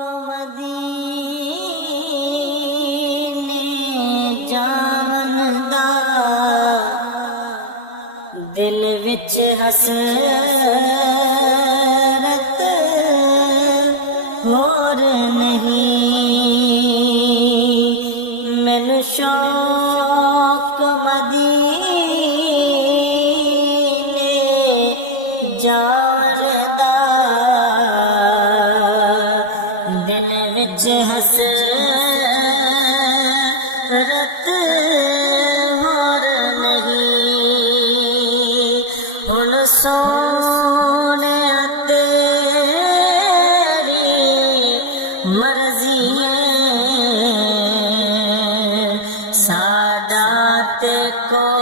मदीने जावन दा दिल विच हसरत होर नहीं। मैनू शौक मदीने जावन दा दिल विच हसरत होर नहीं। हुण सोने तेरी मर्जी है साडा ते कोई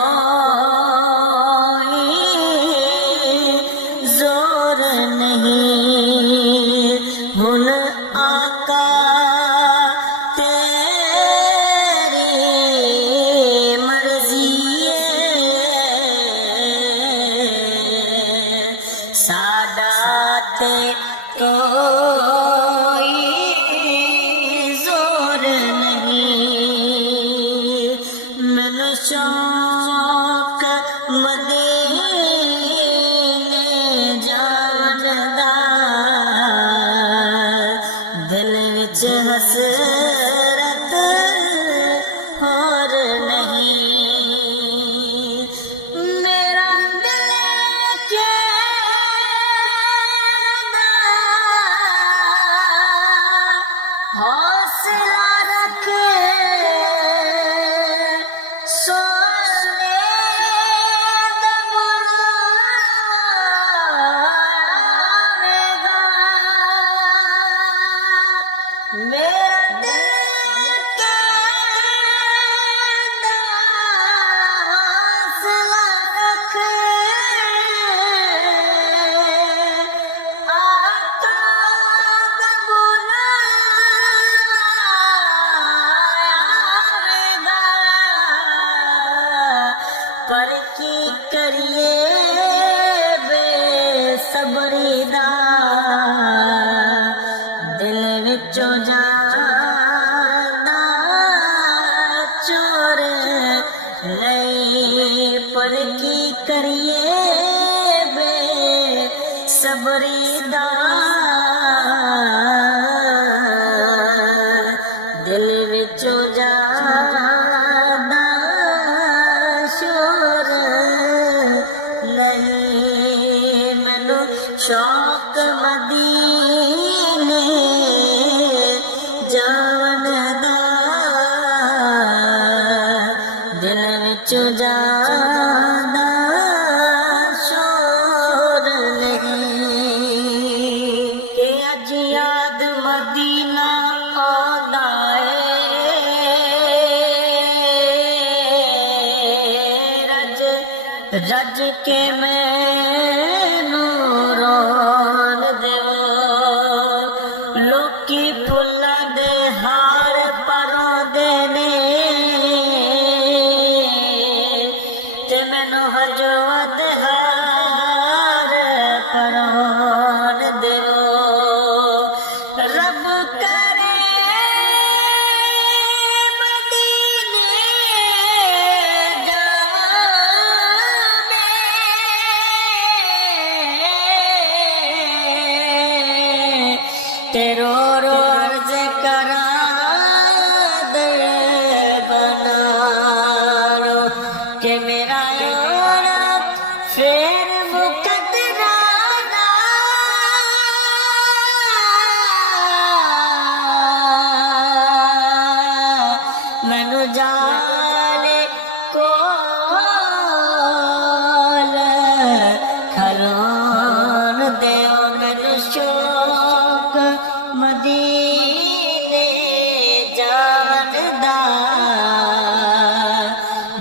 जोर नहीं। हुण आका तेरी मर्जी साडा ते कोई जोर नहीं। मैनू शौक मदीने जावन दा दिल विच हसरत होर नहीं। मेरा दिल हौसला रख सोने दा बुलावेगा। मेरा दिल कहता हौसला रख आका दा बुलावेगा। पर की करिए बेसब्री दा दिल विचों जाना चोर नहीं। पर की करिए बेसब्री दा दिल विचों जाना शोर नहीं। मैनू शौक मदीने जावन दा दिल विचों जाना शोर नहीं। कि अज याद मदीना आंदा रज रज के मैनू रोन देवो। लोकी फुल्लां दे हार परोंदे ने ते मैनू हजोत हार परोन देवो। रब करे मदीने जावे ते रो रो अर्ज करा दे बनारो कि मेरा यारा फिर मुकदराना मैनू जाने कोल खलोन देओ। मैनू शौक मदीने जावन दा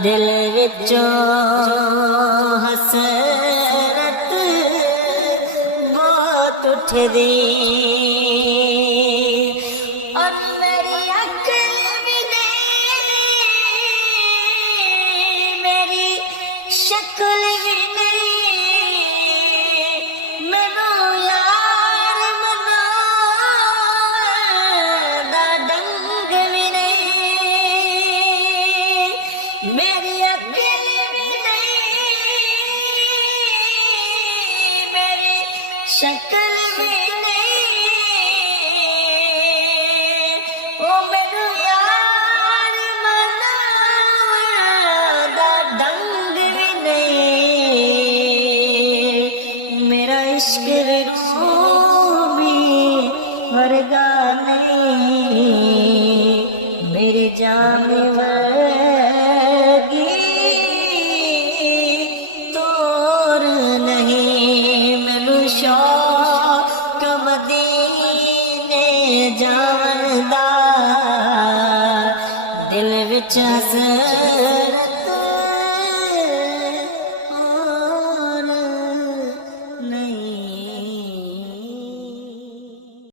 दिल विचों हसरत बहुत उठदी। और मेरी अक्ल भी नहीं मेरी शक्ल भी नहीं। मैनू यार मनावे नहीं मेरे जान वर्गी तोर नहीं मैनू शौक मदीने जावन दा दिल विच हसरत और नहीं।